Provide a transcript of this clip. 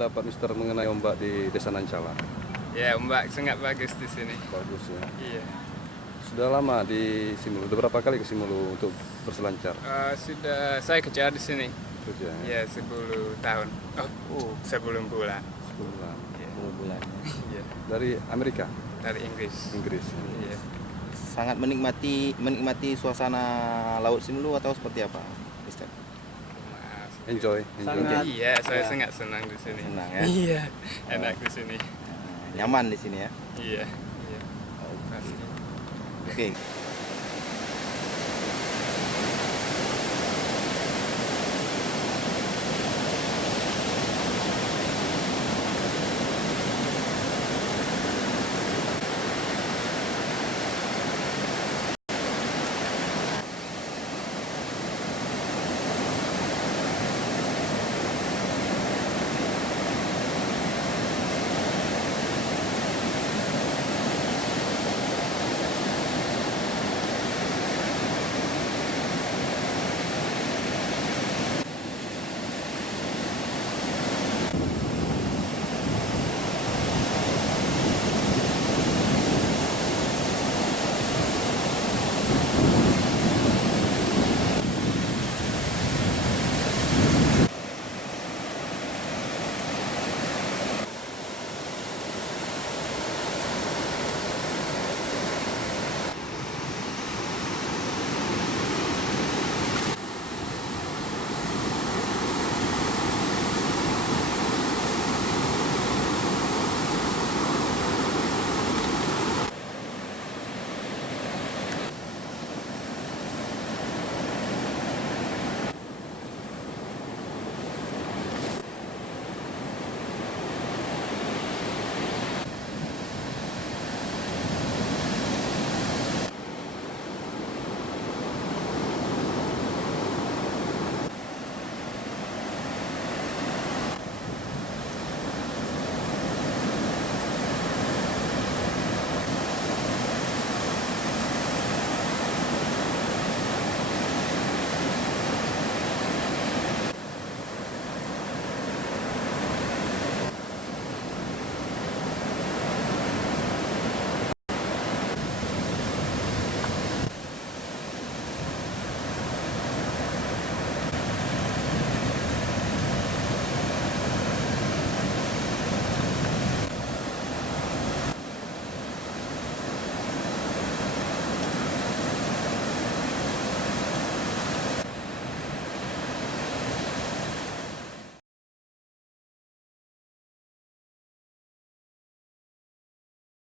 pendapat Mister mengenai ombak di Desa Nancala? Ya, ombak sangat bagus di sini. Bagus ya. Iya. Sudah lama di Simulu. Sudah berapa kali ke Simulu untuk berselancar? Sudah saya kerja di sini. Kerja ya. Ya, 10 tahun. Oh, 10 bulan. 10 bulan. 10 bulan. Iya, Dari Amerika, dari Inggris. Inggris. Iya. Sangat menikmati suasana Laut Simelu atau seperti apa, Mister? Maaf. Enjoy. Sangat. Iya, saya Ya. sangat senang di sini. Senang ya? Iya, enak di sini. Nyaman di sini ya? Iya, iya. Pasti. Oke.